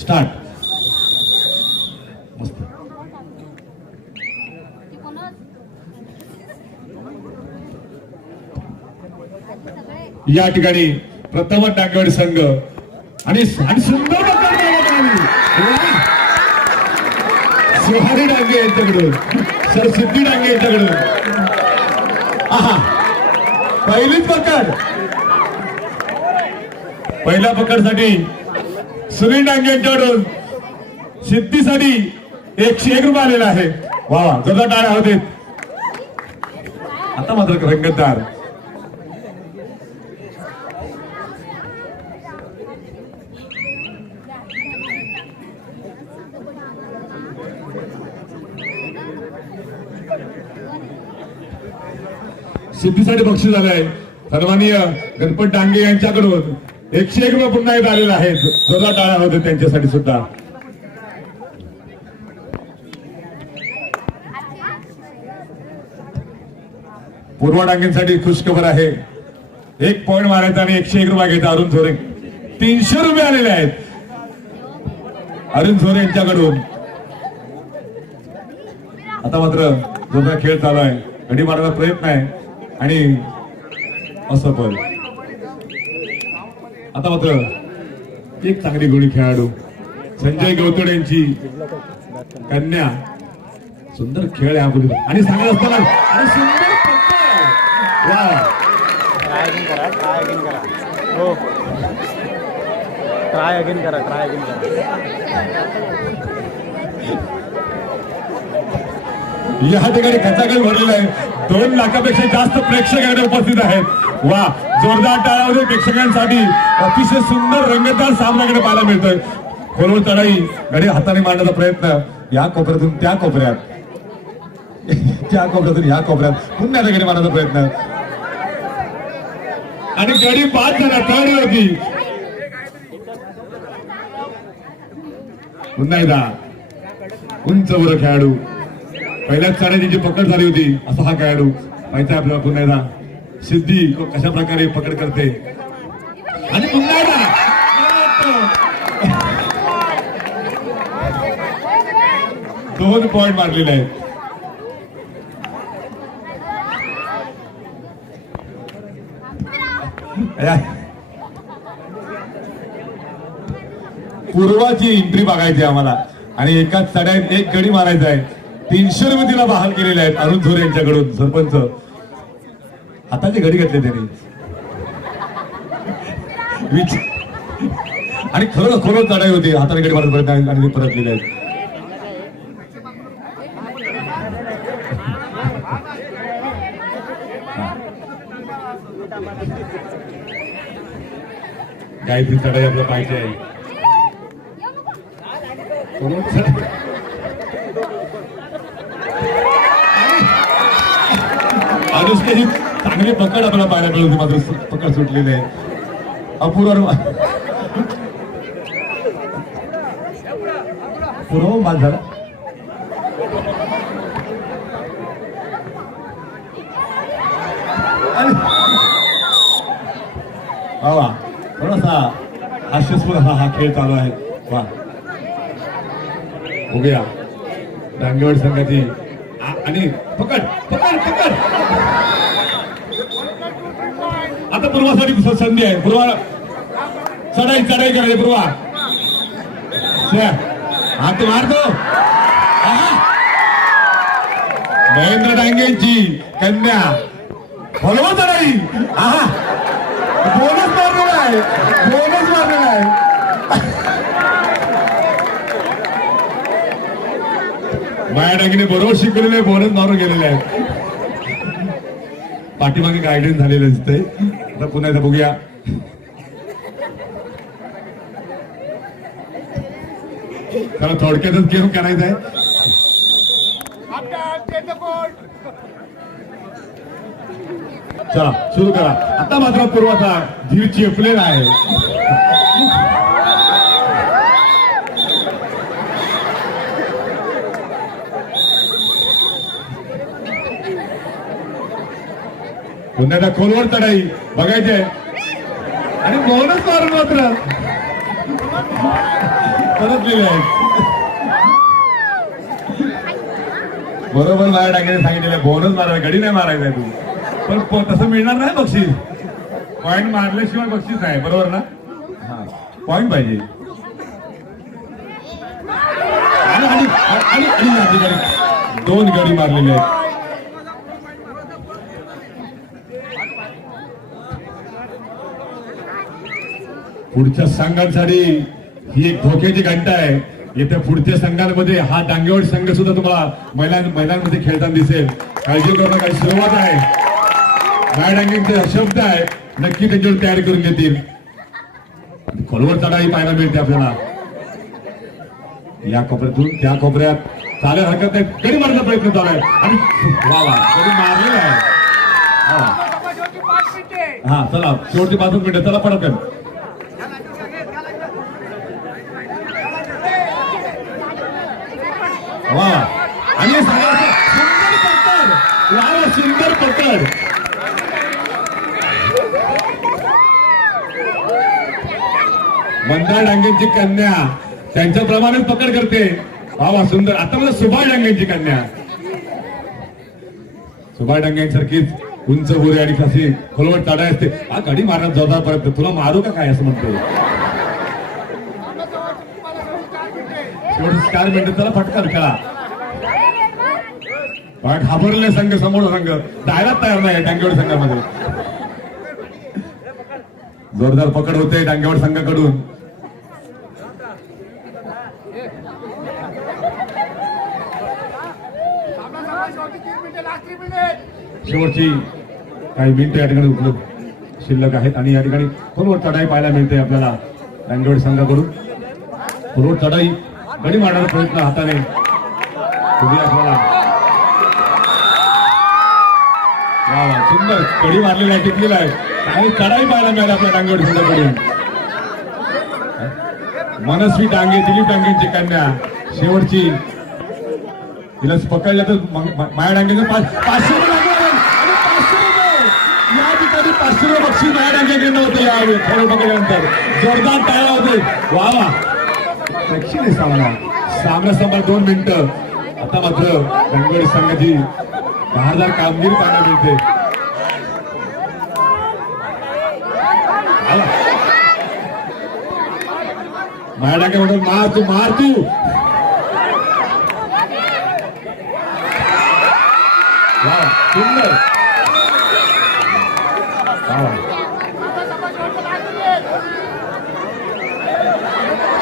Start मस्त या ठिकाणी प्रथम टाकेवाडी संघ आणि सुंदर सुहारी डांगे यांच्याकडून. सर सिद्धी डांगे यांच्याकडून. आहा. पहिलीच पकड पहिल्या पकडसाठी सुनील डांगे यांच्याकडून सिद्धीसाठी एकशे एक रुपये आलेला आहे वा जसा टाळ्या होते आता मात्र रंगतदार. सिद्धीसाठी बक्षीस झालंय सन्माननीय गणपत डांगे यांच्याकडून. एकशे एक रुपये पुन्हा एकदा आलेला आहे जोरदार टाळ्या होते त्यांच्यासाठी सुद्धा. पूर्व डांगेंसाठी खुशखबर आहे. एक पॉईंट मारायचा आणि एकशे एक रुपये घ्यायचा अरुण झोरे तीनशे रुपये आलेले आहेत. अरुण झोरे यांच्याकडून. आता मात्र जोरदार खेळ चालू आहे. घडी मारायचा प्रयत्न आहे. आणि असं पण. आता मात्र एक चांगली गोळी खेळाडू संजय गवतडे यांची कन्या. सुंदर खेळ आहे अगोदर आणि सांगत असताना आणि सुंदर पकड. वा ट्राय अगेन करा ट्राय अगेन करा हो ट्राय अगेन करा ट्राय अगेन करा या ठिकाणी खचाखच भरलेला आहे. दोन लाखापेक्षा जास्त प्रेक्षकांना उपस्थित आहेत. वा जोरदार टाळ्यामध्ये प्रेक्षकांसाठी अतिशय सुंदर रंगतदार सामनाकडे पाहायला मिळतोय. खोलवर चढाई गडी हाताने मांडण्याचा प्रयत्न. या कोपऱ्यातून त्या कोपऱ्यात. त्या कोपऱ्यातून या कोपऱ्यात. पुन्हा गडी मारण्याचा प्रयत्न. आणि गडी बाद झाला तळी होती पुन्हा एकदा. उंच वर खेळाडू. पहिल्याच चढायची पकड झाली होती. असा हा खेळाडू. माहिती आहे आपल्याला पुन्हा एकदा. सिद्धी कशा प्रकारे पकड करते? आणि पुन्हा एकदा दोन पॉइंट मारलेले आहेत. पूर्वाची एंट्री बघायची आहे आम्हाला. आणि एकाच चढ्यात एक गडी मारायचा आहे. तीनशे रुपये तिला बहाल केलेले आहेत. अरुण झोरे यांच्याकडून सरपंच. हाताची घडी घातली त्यांनी. आणि खरं खरं चढाई होती. हाताने गडी मारत पर्यंत आणि ते परतलेले आहेत गायत्री चढाई आपलं पाहिजे अनुष्काची चांगली पकड आपल्याला पाहायला मिळत होती मात्र पकड सुटलेली आहे. अपूर्व पूर्व माल झाला. वा वा. थोडासा हास्यास्पद हा हा खेळ चालू आहे. वा. उभ्या. डांगेवाडी संघाची आणि पकड पकड पकड. आता पूर्वासाठी संधी आहे. पूर्वा चढाई चढाई करायची पूर्वा. छे, हात मारतो. महेंद्र डांगेंची कन्या. फॉलोवर चढाई. आहा. बोनस मारलेला आहे. बोनस मारलेला आहे. माया डांगीने बरोबर शिकलेले बोलत मारून गेलेले आहेत. पाठीमागे गायडन्स झालेलं दिसतंय आता पुन्हा एकदा बघूया. त्याला थोडक्यातच गेम करायचा आहे. चला सुरू करा. आता मात्र पूर्वाचा धीर चेपलेला आहे. पुन्हा खोलवर चढाई. बघायचे. आणि मौनच मार मात्र. परत लिहिले आहेत बरोबर माझ्या टाकीने सांगितलेलं बोनस मारायला गडी नाही मारायचा तू. पण तसं मिळणार नाही बक्षीस. पॉईंट मारल्याशिवाय बक्षीस नाही. बरोबर ना? हा. पाहिजे. आणि दोन गडी मारलेले आहेत. पुढच्या संघांसाठी ही एक धोक्याची घंटा आहे. येत्या पुढच्या संघांमध्ये हा डांगेवाडी संघ सुद्धा तुम्हाला महिलां महिलांमध्ये खेळताना दिसेल. काळजी करू नका सुरुवात आहे. गाय डांगेचे शब्द आहे. नक्की त्यांच्यावर तयारी करून घेतील. खोलवर चढाई पाहायला मिळते आपल्याला. या कोपऱ्यातून त्या कोपऱ्यात चालेल हरकत नाही. गडी मारण्याचा प्रयत्न चालू आहे. आणि वा वा. गडी मारलेला आहे. हा. चला. शेवटची पाच मिनिटं. चला परत वा. आणि सुंदर पकड. वा सुंदर मंदार डांगेंची कन्या. त्यांच्याप्रमाणेच पकड करते. वा वा सुंदर. आता मला सुभाष डांगेंची कन्या. सुभाष डांगेंसारखीच उंच गोरे आणि कशी खोलवट चढाई असते. हा कडी मारण्यात जोरदार परत तुला मारू का काय असं म्हणतो शेवटी चार मिनिटं त्याला फटकार खेळा. घाबरले संघ समोर संघ. जायला तयार नाही डांगेवाड संघामध्ये. जोरदार पकड होते डांगेवाड संघाकडून. शेवटची काही मिनिटं या ठिकाणी उपलब्ध शिल्लक आहेत आणि या ठिकाणी खोलवर चढाई पाहायला मिळते आपल्याला डांगेवाड संघाकडून. खोलवर चढाई गडी मारण्याचा प्रयत्न हाताने तुम्ही आपल्याला वा वा सुंदर. कडी मारलेला आहे टिकलेला आहे. काही चढाई पाहायला मिळाली आपल्या डांगेवाडी संघाकडून मनस्वी डांगे दिलीप डांगेंची कन्या शेवटची. तिला पकडलं तर माया डांगेचं पाच पाचशे पाचशे रुपये. या ठिकाणी पाचशे रुपये बक्षीस माया डांगेकडे होतं यावेळी खरं पकडल्यानंतर. जोरदार टाळ्या होते. वा वा. प्रेक्षणीय सामना. सामना संभार दोन मिनिटं. आता मात्र डांगेवाडी संघाची धारदार कामगिरी पाहायला मिळते. आला. काय म्हणतो मार तू मार तू. सुंदर.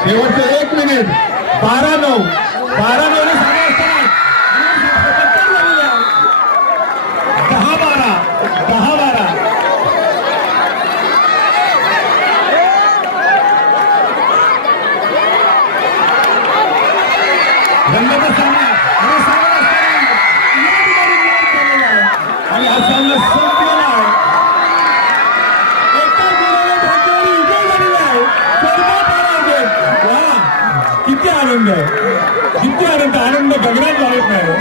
शेवटचं एक मिनिट. बारा नऊ. बारा नऊ ఆనందంగా ఇంతే ఆనంద ఆనంద గగనాలు ఆడుతున్నారు